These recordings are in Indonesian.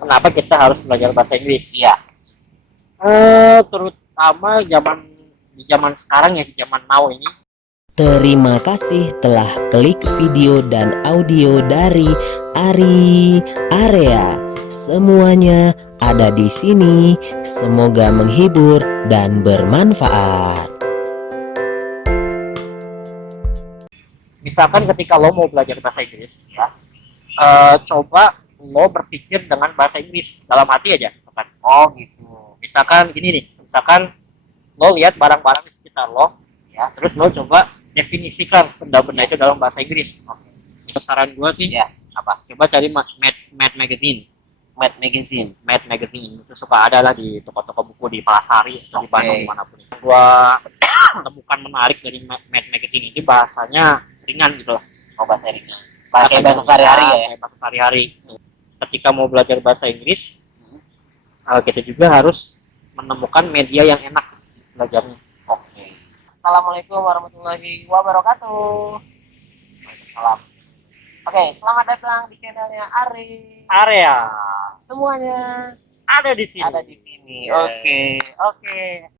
Kenapa kita harus belajar bahasa Inggris? Iya. Terutama di zaman sekarang ya, di zaman now ini. Terima kasih telah klik video dan audio dari Ari Area. Semuanya ada di sini. Semoga menghibur dan bermanfaat. Misalkan ketika lo mau belajar bahasa Inggris, ya, coba lo berpikir dengan bahasa Inggris dalam hati aja. Misalkan, Oh gitu. misalkan gini nih, misalkan lo lihat barang-barang di sekitar lo, ya, terus lo coba definisikan benda-benda itu dalam bahasa Inggris. Saran gue sih, Iya. apa? Coba cari Mad Magazine. Mad Magazine itu suka ada lah di toko-toko buku di Palasari atau di Bandung dimanapun. Gua temukan menarik dari Mad Magazine ini bahasanya ringan gitu loh. Oh, bahasa ringan. Pakai bahasa sehari-hari ya. Kayak bahasa sehari-hari. Ketika mau belajar bahasa Inggris, kita juga harus menemukan media yang enak belajarnya. Oke. Assalamualaikum warahmatullahi wabarakatuh. Waalaikumsalam. Oke, selamat datang di channelnya Ari. Area Semuanya ada di sini. ada di sini. Yes. Oke.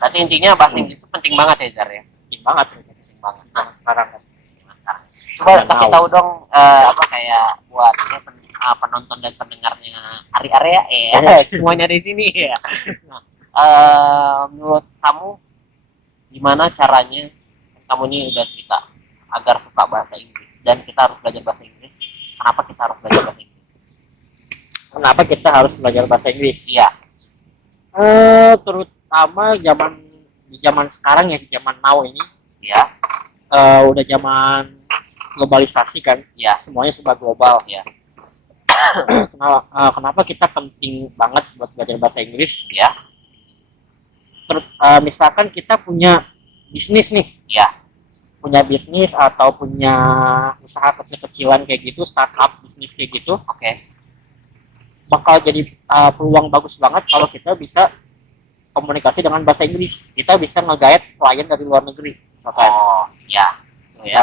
Berarti intinya bahasa Inggris itu penting banget ya, Jar ya. Penting banget. Nah, Sekarang coba Udah kasih tahu. tahu dong apa kayak buat penonton dan pendengarnya Ari Area semuanya di sini ya. Nah, menurut kamu gimana caranya, kamu ini udah cerita agar suka bahasa Inggris dan kita harus belajar bahasa Inggris. Kenapa kita harus belajar bahasa Inggris? Kenapa kita harus belajar bahasa Inggris? Iya. Terutama di zaman sekarang ya, di zaman now ini, Ya. udah zaman globalisasi kan, Ya. semuanya serba global. Ya. Kenapa kita penting banget buat belajar bahasa Inggris? Ya. Terus misalkan kita punya bisnis nih, Ya. punya bisnis atau punya usaha kecil-kecilan kayak gitu, startup bisnis kayak gitu, Oke. bakal jadi peluang bagus banget kalau kita bisa komunikasi dengan bahasa Inggris. Kita bisa nge-guide klien dari luar negeri, misalkan. Oh, ya. Itu ya.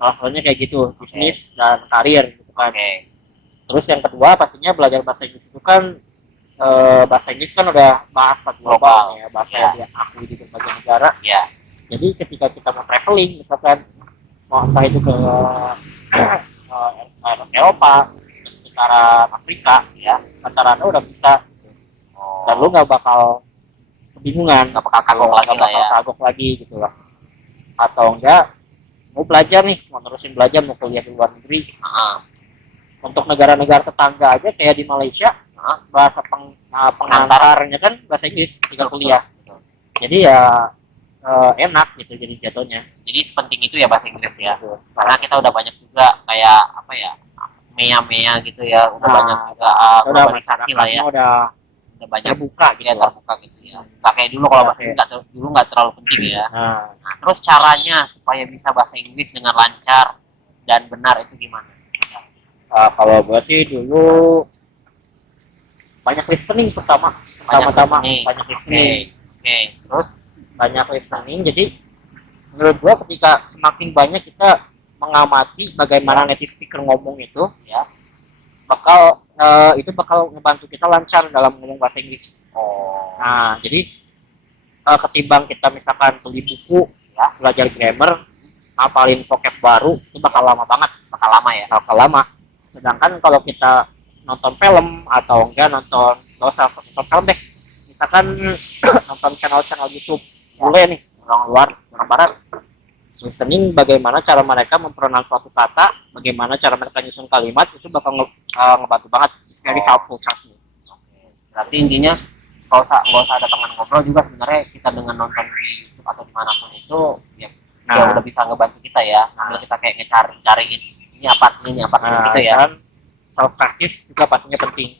Salah satunya kayak gitu, bisnis dan karir gitu kan. Oke. Terus yang kedua pastinya belajar bahasa Inggris itu kan, bahasa Inggris kan udah bahasa global ya, bahasa yang diakui di berbagai negara. Ya. Jadi ketika kita mau traveling, misalkan mau entah itu ke Eropa, ke sekitaran Afrika, ya, rata-rata udah bisa. Dan lu nggak bakal kebingungan, Nggak bakal kagok lagi lah ya. kagok lagi gitu lah. Atau enggak mau belajar nih, mau terusin belajar, mau kuliah di luar negeri. Untuk negara-negara tetangga aja kayak di Malaysia, bahasa pengantarnya kan bahasa Inggris, tinggal kuliah. Jadi ya enak gitu jadi jatuhnya. Jadi sepenting itu ya bahasa Inggris ya. Gitu. Karena kita udah banyak juga kayak apa ya, mea gitu ya, udah banyak juga udah globalisasi lah ya, udah banyak terbuka gitu ya, lah. terbuka gitu ya. Nggak kayak dulu kalau bahasa Inggris dulu nggak terlalu penting ya. Nah, terus caranya supaya bisa bahasa Inggris dengan lancar dan benar itu gimana? Kalau gue sih dulu banyak listening pertama-tama banyak listening. Oke. Terus banyak listening, jadi menurut gue ketika semakin banyak kita mengamati bagaimana native speaker ngomong itu, ya, itu bakal ngebantu kita lancar dalam ngomong bahasa Inggris. Nah, jadi ketimbang kita misalkan beli buku, ya, belajar grammar, ngapalin vocab baru, itu bakal lama banget, bakal lama. Sedangkan kalau kita nonton film atau enggak nonton film deh, misalkan nonton channel YouTube, boleh nih orang barat, listening bagaimana cara mereka mempronounce suatu kata, bagaimana cara mereka nyusun kalimat, itu bakal ngebantu banget. It's very helpful, trust me. Berarti intinya nggak usah ada teman ngobrol juga, sebenarnya kita dengan nonton di YouTube atau dimanapun itu ya, ya udah bisa ngebantu kita ya, sambil kita kayak cariin ini apa gitu ya. Dan self practice juga pastinya penting.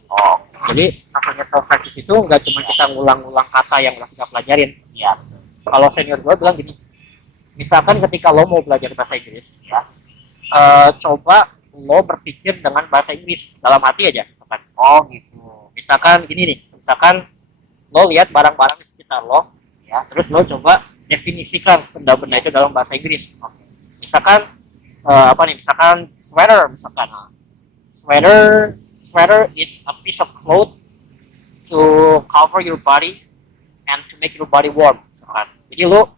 Jadi maksudnya self practice itu nggak cuma kita ngulang-ngulang kata yang udah kita pelajarin. Ya. Kalau senior gue bilang gini, misalkan ketika lo mau belajar bahasa Inggris, ya, coba lo berpikir dengan bahasa Inggris dalam hati aja, misalkan. Oh gitu. misalkan gini nih, misalkan lo lihat barang-barang di sekitar lo, ya, terus lo coba definisikan benda-benda itu dalam bahasa Inggris. Misalkan apa nih? Misalkan sweater, misalkan sweater is a piece of cloth to cover your body and to make your body warm. Misalkan. Jadi lo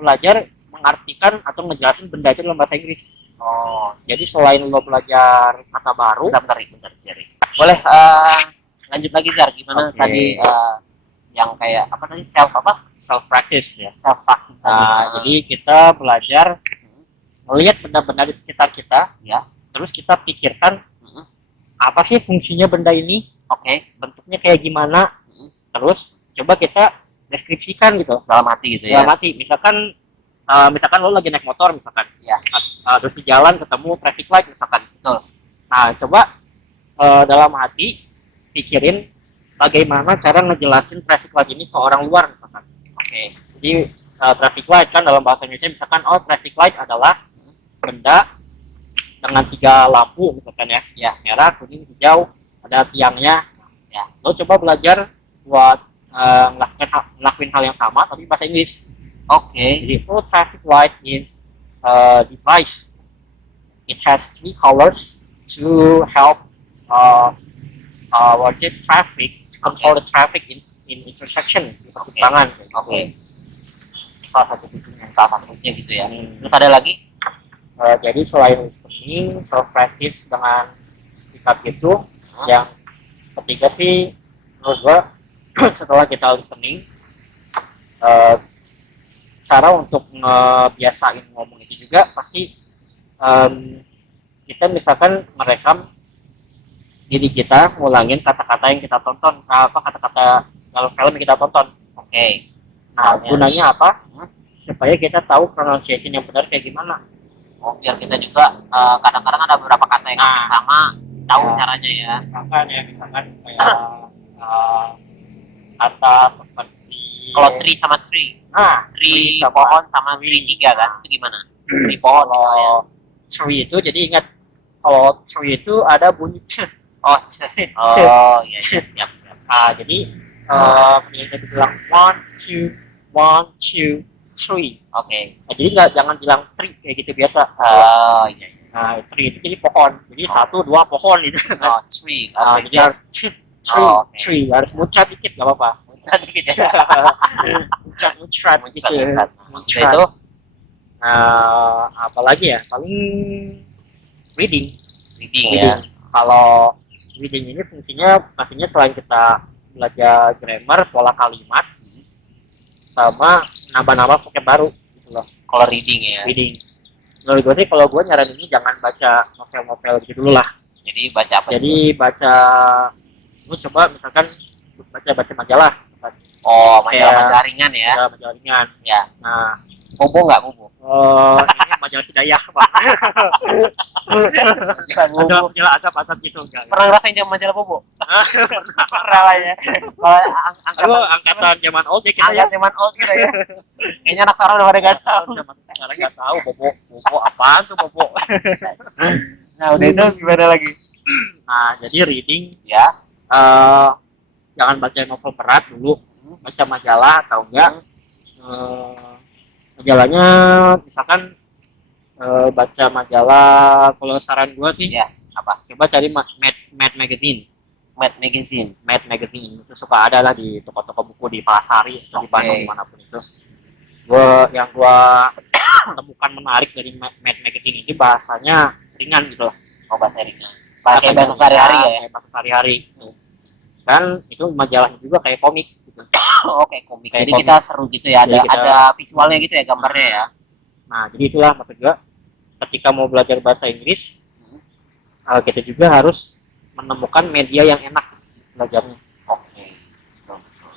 belajar mengartikan atau ngejelasin benda itu dalam bahasa Inggris. Oh, Jadi selain lo belajar kata baru, bentar, Jari. Boleh lanjut lagi, Jar. Gimana Oke. tadi yang kayak apa tadi, self practice ya. practice tadi. Jadi kita belajar melihat benda-benda di sekitar kita, Ya. terus kita pikirkan Mm-mm. apa sih fungsinya benda ini, Oke, bentuknya kayak gimana, Mm-mm. terus coba kita deskripsikan gitu dalam hati gitu ya. dalam hati. Misalkan lo lagi naik motor misalkan, Ya. Terus di jalan ketemu traffic light misalkan. Betul. Nah, coba dalam hati pikirin bagaimana cara ngejelasin traffic light ini ke orang luar misalkan. Oke. Jadi traffic light kan dalam bahasa Indonesia misalkan, traffic light adalah benda dengan 3 lampu misalkan ya, merah, kuning, hijau, ada tiangnya. Ya. Lo coba belajar buat ngelakuin hal yang sama tapi bahasa Inggris. Oke. Jadi traffic light is a device. It has 3 colors to help traffic, control the traffic in intersection, di persimpangan. Oke. Salah satu titiknya. Salah satu buktinya gitu ya. Hmm. Terus ada lagi? Jadi selain listening, self practice dengan sikap itu, yang ketiga sih menurut gua setelah kita listening, cara untuk ngebiasain ngomong itu juga pasti kita misalkan merekam diri kita ngulangin kata-kata yang kita tonton, kata-kata dalam film yang kita tonton. Oke. Nah, Misalnya. gunanya apa? Supaya kita tahu pronunciation yang benar kayak gimana. Oh, biar kita juga kadang-kadang ada beberapa kata yang hampir sama, tahu Ya. caranya ya. Misalkan kayak kata seperti Kalau tree sama tree, tree pohon sama tree 3 kan, itu gimana? Tree pohon misalnya. Kalau tree itu, jadi ingat kalau tree itu ada bunyi c. Oh, oh iya, siap. Jadi kita bilang 1, 2, 1, 2, 3. Oke. Nah, jadi jangan bilang tree kayak gitu biasa. Oh iya. Nah, tree itu jadi pohon. Jadi 1, 2 pohon gitu. Oh, tree. Nah, jadi harus oke. tree, harus muncrat dikit nggak apa-apa. Muncrat dikit ya. muncrat gitu. Muncrat itu Apalagi ya, paling reading. ya. Kalau reading ini fungsinya pastinya selain kita belajar grammar, pola kalimat, sama nambah-nambah vocab baru gitu loh. Kalau reading ya. Reading. Menurut gue sih kalau gue nyaranin ini jangan baca novel-novel gitu dulu lah. Jadi baca apa? Jadi baca, lu coba misalkan baca majalah. Oh, majalah ringan ya. Majalah ringan. Ya. Nah, Bobo nggak bobo? ini majalah hidayah pak. majalah asap gitu enggak. Pernah ngerasain jam majalah bobo? Pernah lah ya. Aduh, angkatan zaman old ya kita ya. Angkat zaman old kita ya. Kayaknya anak sekarang udah pada nggak tahu. Sekarang nggak tahu bobo apaan tuh bobo. Nah udah itu gimana lagi? Nah, jadi reading Ya. Jangan baca novel berat dulu, baca majalah atau enggak majalahnya misalkan baca majalah, kalau saran gua sih Ya. Apa? coba cari Mad Magazine. Mad Magazine. Mad Magazine itu suka ada lah di toko-toko buku di Palasari atau di Bandung dimanapun itu. Gua temukan menarik dari Mad Magazine ini, bahasanya ringan gitu lah. Oh, bahasa ringan. Pakai bahasa sehari-hari ya. Kayak bahasa sehari-hari. Dan itu majalahnya juga kayak komik gitu. Oh, kayak komik. Kayak Jadi komik. kita seru gitu ya. Jadi Ada visualnya gitu ya, gambarnya ya. Nah, jadi itulah maksud gua ketika mau belajar bahasa Inggris kita juga harus menemukan media yang enak belajarnya. Oke.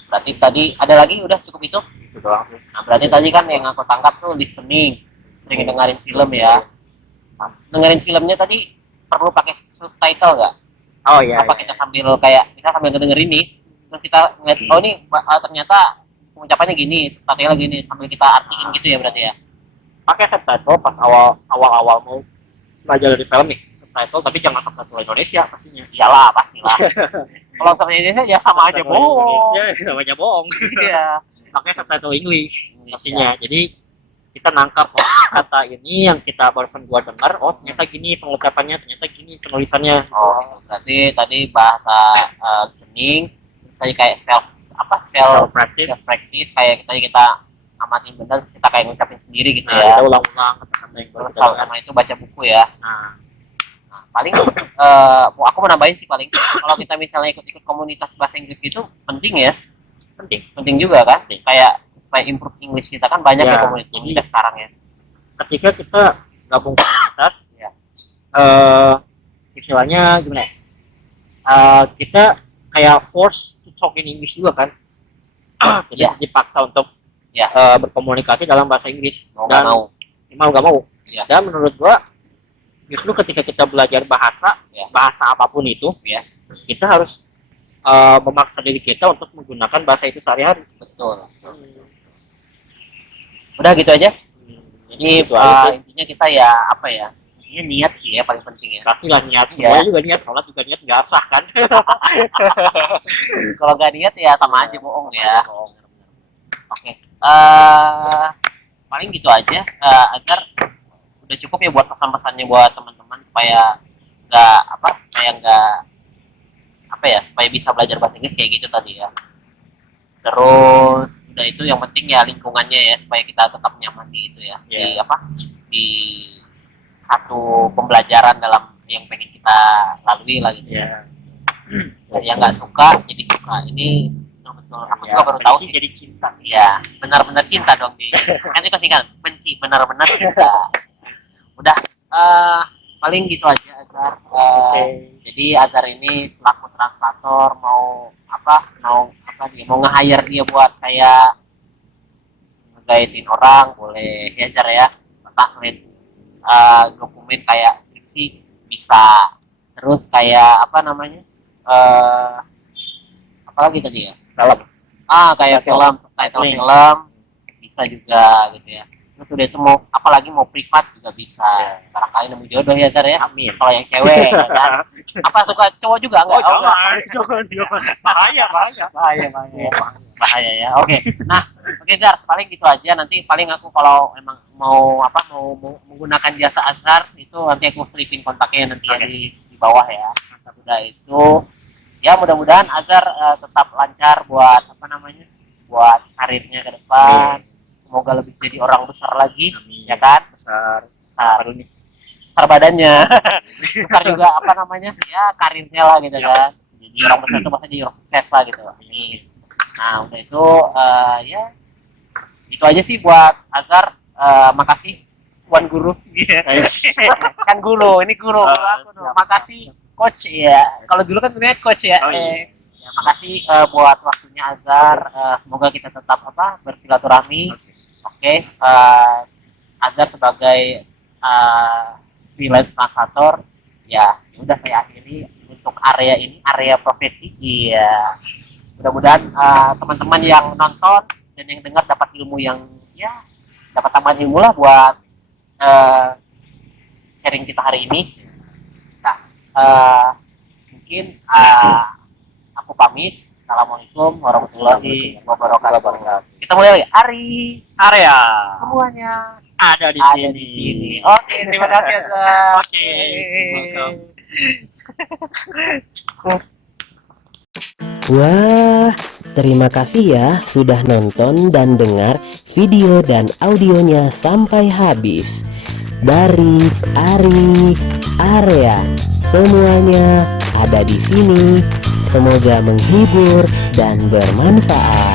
Berarti tadi ada lagi, udah cukup itu? Gitu doang sih. Nah, berarti tadi kan yang aku tangkap tuh listening, sering dengerin film ya. Nah, dengerin filmnya tadi perlu pakai subtitle nggak? Oh iya. Apa kita sambil kayak kita sambil ngedengerin nih, terus kita ngeliat oh ini ternyata pengucapannya gini, subtitle gini, sambil kita artiin gitu ya berarti ya. Pakai subtitle pas awal mau belajar dari film nih, subtitle, tapi jangan subtitle Indonesia pastinya. Iyalah pastilah. Kalau sama Indonesia ya sama aja bohong. Indonesia sama aja bohong. Iya. Makanya subtitle English pastinya. Jadi kita nangkap kata ini yang kita barusan gua dengar, oh ternyata gini pengucapannya, ternyata gini penulisannya. Oh, berarti tadi bahasa listening, saya kayak self Practice. practice kayak kita amatin bener, kita kayak ngucapin sendiri gitu Nah, ya. kita ulang-ulang kata-kata yang baru Terus kita dengar. sama itu baca buku ya. Nah, Nah, paling aku mau nambahin sih paling kalau kita misalnya ikut-ikut komunitas bahasa Inggris itu penting ya. Penting juga kan? Kayak supaya improve English kita kan banyak ya, Ya, komunitas sekarang ya. ketika kita gabung komunitas, Ya. Istilahnya gimana ya? Kita kayak force to talk in English juga kan. Jadi Ya. dipaksa untuk Ya. berkomunikasi dalam bahasa Inggris. Mau nggak mau. Mau nggak mau. Ya. Dan menurut gua justru ketika kita belajar bahasa, Ya. bahasa apapun itu, Ya. kita harus memaksa diri kita untuk menggunakan bahasa itu sehari-hari. Betul. Udah gitu aja. Jadi Gitu aja sih. intinya kita ya apa ya? Intinya niat sih ya paling penting ya. Pastilah niat, Ya. semuanya juga niat, sholat juga niat, nggak sah kan? Kalau nggak niat ya sama aja bohong ya. Oke. Paling gitu aja agar udah cukup ya buat pesan-pesannya buat teman-teman supaya supaya bisa belajar bahasa Inggris kayak gitu tadi ya. Terus udah itu yang penting ya lingkungannya ya supaya kita tetap nyaman di itu ya. Di satu pembelajaran dalam yang pengen kita lalui lah gitu ya. Yang nggak suka jadi suka. Ini betul-betul aku juga baru tahu sih. Jadi cinta. Ya, benar-benar cinta dong di. Kan itu kan benci, benar-benar cinta. Udah, paling gitu aja agar. Jadi agar ini selaku translator mau nge-hire dia buat kayak nge-guide-in orang boleh ya Jar ya. Translate dokumen kayak skripsi bisa. Terus kayak apalagi tadi ya? Film. Kayak film, subtitle film bisa juga gitu ya. Terus udah itu mau privat juga bisa. Barangkali nemu jodoh ya Zar ya. Amin. Kalau yang cewek ya kan. Apa suka cowok juga enggak? Jangan. Bahaya. Ya. Oke. Nah, oke Zar, paling gitu aja. Nanti paling aku kalau emang mau menggunakan jasa Azhar itu nanti aku selipin kontaknya nanti ya di bawah ya. Udah itu ya mudah-mudahan Azhar tetap lancar buat buat karirnya ke depan. Semoga lebih jadi orang besar lagi. Amin. Ya kan? Besar Besar badannya. Besar juga ya karirnya lah gitu kan. Jadi orang besar itu pasti jadi orang sukses lah gitu. Amin. Nah udah itu ya itu aja sih buat Azhar. Makasih Tuan Guru. Kan guru, ini guru. Makasih coach ya. Kalau dulu kan sebenarnya coach ya. Ya, makasih buat waktunya Azhar. Semoga kita tetap bersilaturahmi. Oke. Azhar sebagai freelance translator ya udah saya akhiri untuk area profesi. Iya. Mudah-mudahan teman-teman yang nonton dan yang dengar dapat ilmu yang dapat tambahan ilmu lah buat sharing kita hari ini. Nah, mungkin aku pamit. Assalamualaikum warahmatullahi wabarakatuh. Kita mulai lagi. area Semuanya ada di ada sini. di sini. Oke, terima kasih Azhar. Oke, welcome. Wah, terima kasih ya sudah nonton dan dengar video dan audionya sampai habis. Dari Ari Area, semuanya ada di sini. Semoga menghibur dan bermanfaat.